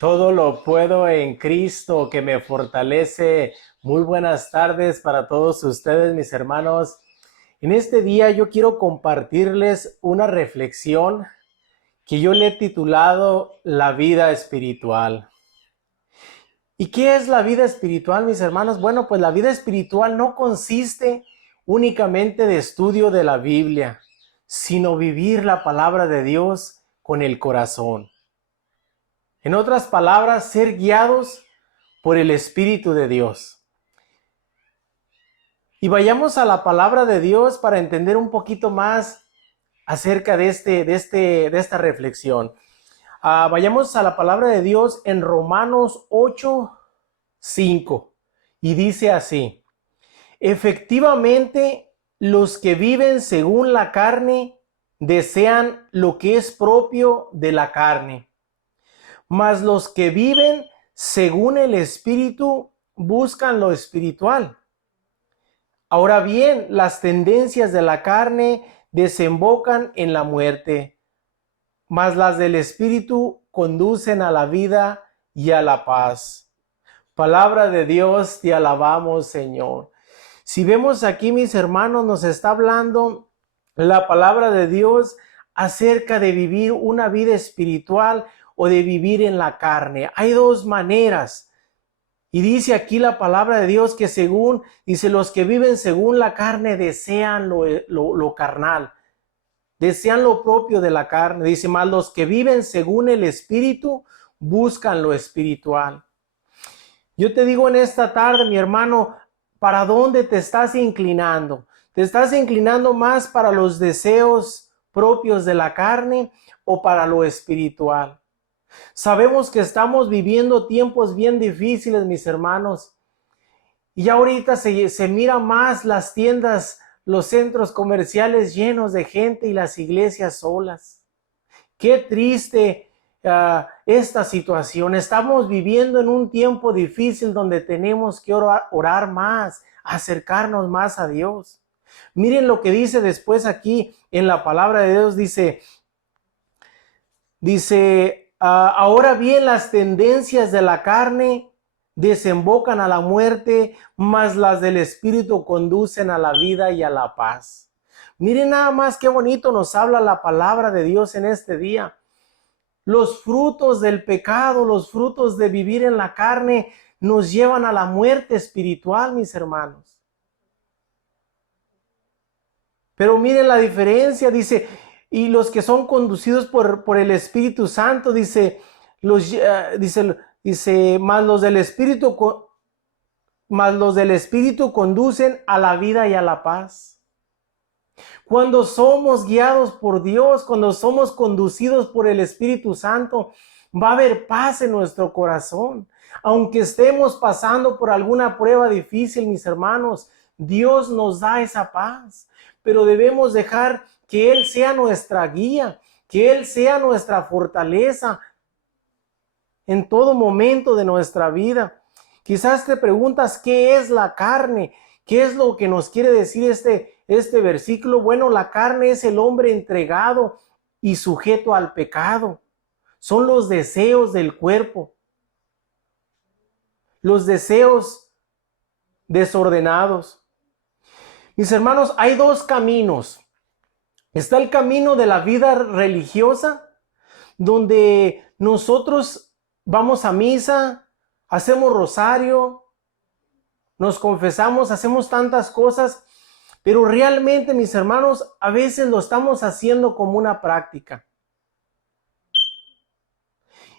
Todo lo puedo en Cristo que me fortalece. Muy buenas tardes para todos ustedes, mis hermanos. En este día yo quiero compartirles una reflexión que yo le he titulado La vida espiritual. ¿Y qué es la vida espiritual, mis hermanos? Bueno, pues la vida espiritual no consiste únicamente de estudio de la Biblia, sino vivir la palabra de Dios con el corazón. En otras palabras, ser guiados por el Espíritu de Dios. Y vayamos a la palabra de Dios para entender un poquito más acerca de esta reflexión. Vayamos a la palabra de Dios en Romanos 8:5 y dice así: efectivamente, los que viven según la carne desean lo que es propio de la carne, mas los que viven según el Espíritu buscan lo espiritual. Ahora bien, las tendencias de la carne desembocan en la muerte, mas las del Espíritu conducen a la vida y a la paz. Palabra de Dios, te alabamos, Señor. Si vemos aquí, mis hermanos, nos está hablando la palabra de Dios acerca de vivir una vida espiritual o de vivir en la carne. Hay dos maneras. Y dice aquí la palabra de Dios que los que viven según la carne desean lo carnal, desean lo propio de la carne. Dice, más los que viven según el Espíritu buscan lo espiritual. Yo te digo en esta tarde, mi hermano, ¿para dónde te estás inclinando? ¿Te estás inclinando más para los deseos propios de la carne o para lo espiritual? Sabemos que estamos viviendo tiempos bien difíciles, mis hermanos. Y ya ahorita se mira más las tiendas, los centros comerciales llenos de gente y las iglesias solas. Qué triste esta situación. Estamos viviendo en un tiempo difícil donde tenemos que orar más, acercarnos más a Dios. Miren lo que dice después aquí en la palabra de Dios. Dice, ahora bien, las tendencias de la carne desembocan a la muerte, mas las del Espíritu conducen a la vida y a la paz. Miren nada más qué bonito nos habla la palabra de Dios en este día. Los frutos del pecado, los frutos de vivir en la carne nos llevan a la muerte espiritual, mis hermanos. Pero miren la diferencia, dice, y los que son conducidos por el Espíritu Santo, más los del Espíritu conducen a la vida y a la paz. Cuando somos guiados por Dios, cuando somos conducidos por el Espíritu Santo, va a haber paz en nuestro corazón. Aunque estemos pasando por alguna prueba difícil, mis hermanos, Dios nos da esa paz. Pero debemos dejar que Él sea nuestra guía, que Él sea nuestra fortaleza en todo momento de nuestra vida. Quizás te preguntas, ¿qué es la carne? ¿Qué es lo que nos quiere decir este versículo? Bueno, la carne es el hombre entregado y sujeto al pecado. Son los deseos del cuerpo, los deseos desordenados. Mis hermanos, hay dos caminos. Está el camino de la vida religiosa, donde nosotros vamos a misa, hacemos rosario, nos confesamos, hacemos tantas cosas, pero realmente, mis hermanos, a veces lo estamos haciendo como una práctica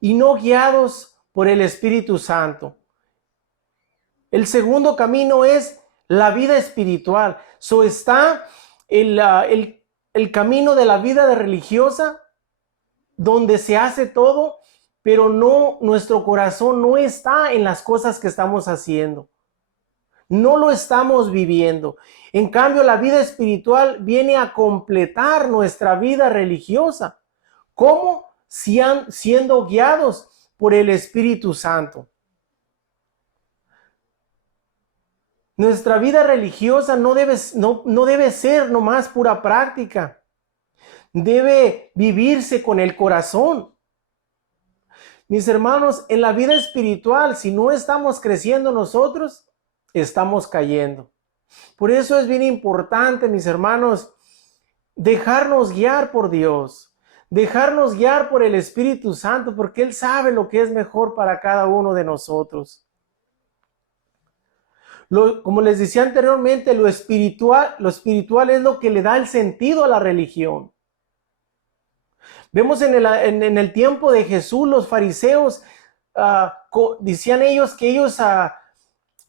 y no guiados por el Espíritu Santo. El segundo camino es la vida espiritual. Está el camino de la vida religiosa, donde se hace todo, pero nuestro corazón no está en las cosas que estamos haciendo. No lo estamos viviendo. En cambio, la vida espiritual viene a completar nuestra vida religiosa. ¿Cómo? Siendo guiados por el Espíritu Santo. Nuestra vida religiosa no debe ser nomás pura práctica. Debe vivirse con el corazón. Mis hermanos, en la vida espiritual, si no estamos creciendo nosotros, estamos cayendo. Por eso es bien importante, mis hermanos, dejarnos guiar por Dios, dejarnos guiar por el Espíritu Santo, porque Él sabe lo que es mejor para cada uno de nosotros. Como les decía anteriormente, lo espiritual es lo que le da el sentido a la religión. Vemos en el tiempo de Jesús, los fariseos, decían ellos que ellos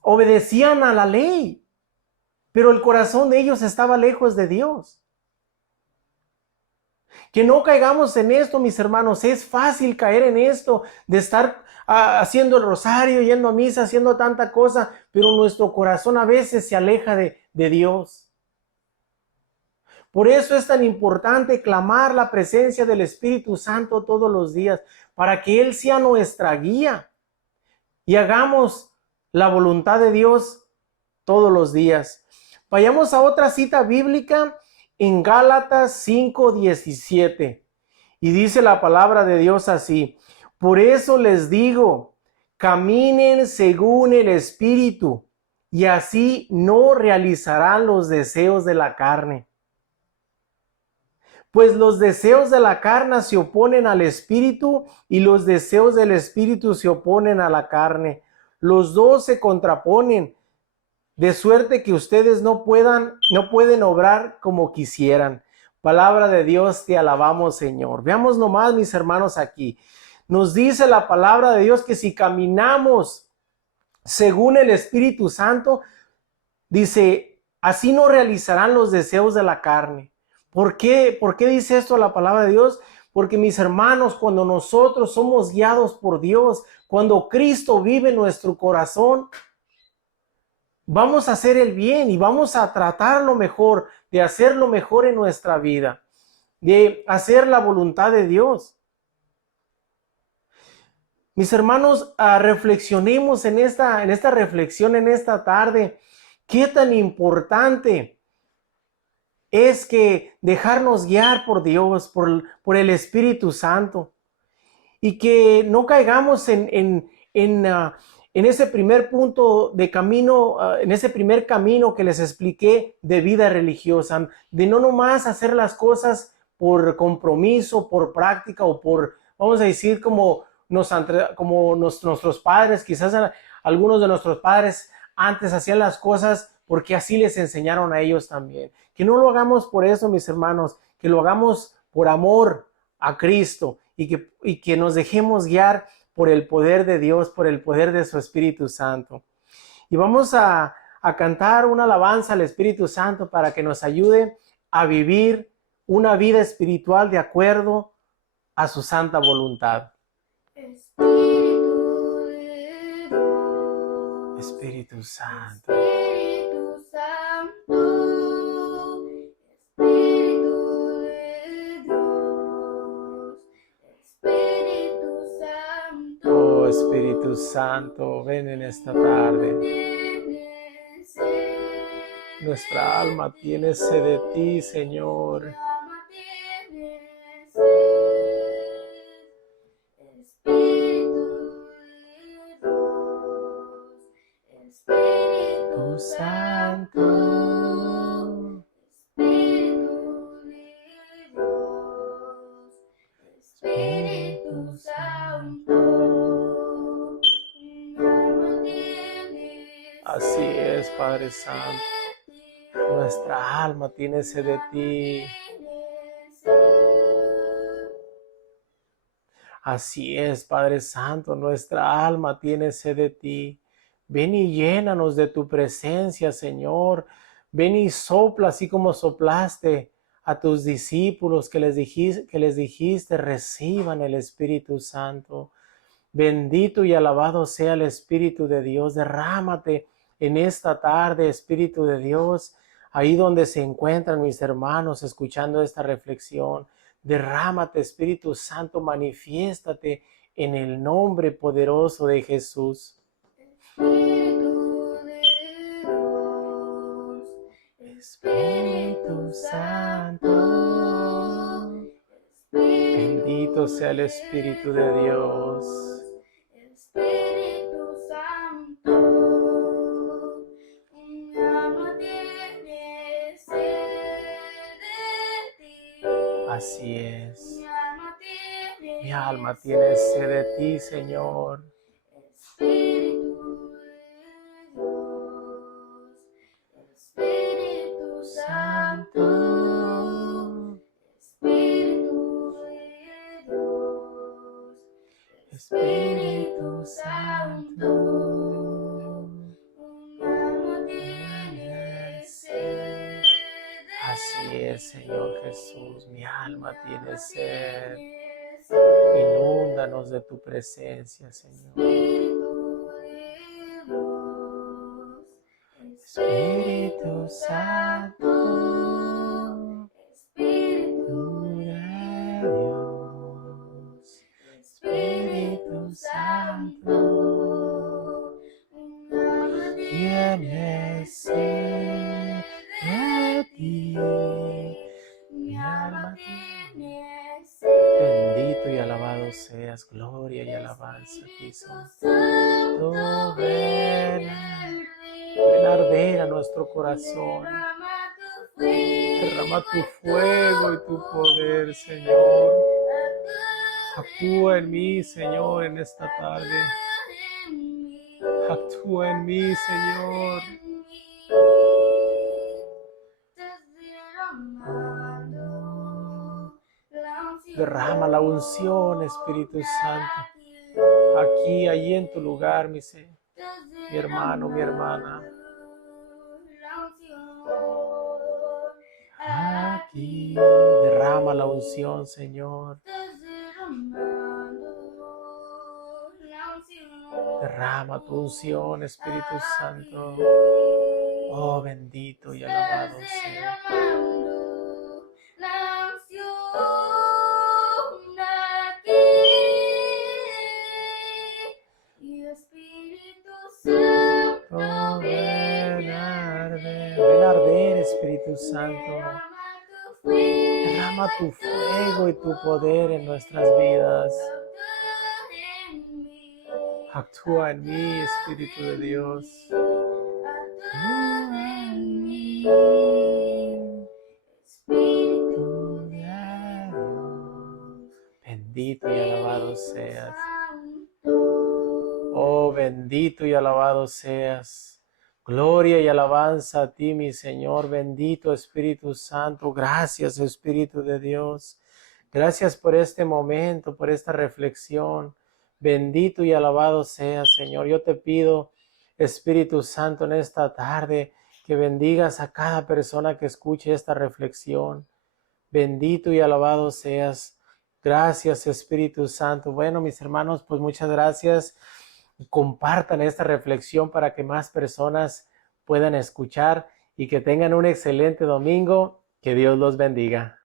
obedecían a la ley, pero el corazón de ellos estaba lejos de Dios. Que no caigamos en esto, mis hermanos. Es fácil caer en esto, de estar haciendo el rosario, yendo a misa, haciendo tanta cosa, pero nuestro corazón a veces se aleja de Dios. Por eso es tan importante clamar la presencia del Espíritu Santo todos los días, para que Él sea nuestra guía y hagamos la voluntad de Dios todos los días. Vayamos a otra cita bíblica en Gálatas 5:17. Y dice la palabra de Dios así: por eso les digo, caminen según el Espíritu, y así no realizarán los deseos de la carne. Pues los deseos de la carne se oponen al Espíritu, y los deseos del Espíritu se oponen a la carne. Los dos se contraponen, de suerte que ustedes no pueden obrar como quisieran. Palabra de Dios, te alabamos, Señor. Veamos nomás, mis hermanos, aquí. Nos dice la palabra de Dios que si caminamos según el Espíritu Santo, dice, así no realizarán los deseos de la carne. ¿Por qué? ¿Por qué dice esto la palabra de Dios? Porque, mis hermanos, cuando nosotros somos guiados por Dios, cuando Cristo vive en nuestro corazón, vamos a hacer el bien y vamos a tratar lo mejor, de hacer lo mejor en nuestra vida, de hacer la voluntad de Dios. Mis hermanos, reflexionemos en esta reflexión en esta tarde. ¿Qué tan importante es que dejarnos guiar por Dios, por el Espíritu Santo? Y que no caigamos en ese primer punto de camino, en ese primer camino que les expliqué de vida religiosa, de no nomás hacer las cosas por compromiso, por práctica o por, vamos a decir, como nuestros padres, quizás algunos de nuestros padres antes hacían las cosas porque así les enseñaron a ellos también. Que no lo hagamos por eso, mis hermanos, que lo hagamos por amor a Cristo y que nos dejemos guiar por el poder de Dios, por el poder de su Espíritu Santo. Y vamos a cantar una alabanza al Espíritu Santo para que nos ayude a vivir una vida espiritual de acuerdo a su santa voluntad. Espíritu de Dios, Espíritu Santo. Espíritu Santo, Espíritu de Dios, Espíritu Santo. Oh, Espíritu Santo, ven en esta tarde. Tiene sed. Nuestra alma tiene sed de ti, Señor. Mi alma tiene sed. Espíritu de Dios, Espíritu Santo, Espíritu de Dios, Espíritu Santo, mi alma tiene Así es, sed Padre Santo. de ti. Nuestra alma tiene sed de ti. Así es, Padre Santo, nuestra alma tiene sed de ti. Ven y llénanos de tu presencia, Señor. Ven y sopla así como soplaste a tus discípulos que les dijiste, reciban el Espíritu Santo. Bendito y alabado sea el Espíritu de Dios. Derrámate en esta tarde, Espíritu de Dios, ahí donde se encuentran mis hermanos escuchando esta reflexión. Derrámate, Espíritu Santo, manifiéstate en el nombre poderoso de Jesús. Espíritu de Dios, Espíritu Santo, Bendito sea el Espíritu de Dios. Así es. Mi alma tiene sed de ti, Señor. Espíritu de Dios, Espíritu Santo, Espíritu de Dios, Espíritu Santo, mi alma tiene sed. Así es, Señor Jesús. Mi alma tiene sed. Tiene sed. Inúndanos de tu presencia, Señor. Espíritu de Dios, Espíritu Santo, Espíritu de Dios. Espíritu Santo, mi alma Tiene sed de ti. mi alma tiene sed. Bendito y alabado seas, gloria y alabanza a ti, Señor. Santo, Ven a arder a nuestro corazón. Derrama tu fuego y tu poder, Señor. Actúa en mí, Señor, en esta tarde. Actúa en mí, Señor. Derrama la unción, Espíritu Santo. Aquí, allí en tu lugar, mi hermano, mi hermana. Aquí, derrama la unción, Señor. Derrama tu unción, Espíritu Santo. Oh, bendito y alabado sea. Oh, ven a arder, Espíritu Santo. Derrama tu fuego y tu poder en nuestras vidas. Actúa en mí, Espíritu de Dios. Espíritu de Dios. Bendito y alabado seas. Oh, bendito y alabado seas. Gloria y alabanza a ti, mi Señor. Bendito Espíritu Santo. Gracias, Espíritu de Dios. Gracias por este momento, por esta reflexión. Bendito y alabado seas, Señor. Yo te pido, Espíritu Santo, en esta tarde, que bendigas a cada persona que escuche esta reflexión. Bendito y alabado seas. Gracias, Espíritu Santo. Bueno, mis hermanos, pues muchas gracias. Compartan esta reflexión para que más personas puedan escuchar y que tengan un excelente domingo. Que Dios los bendiga.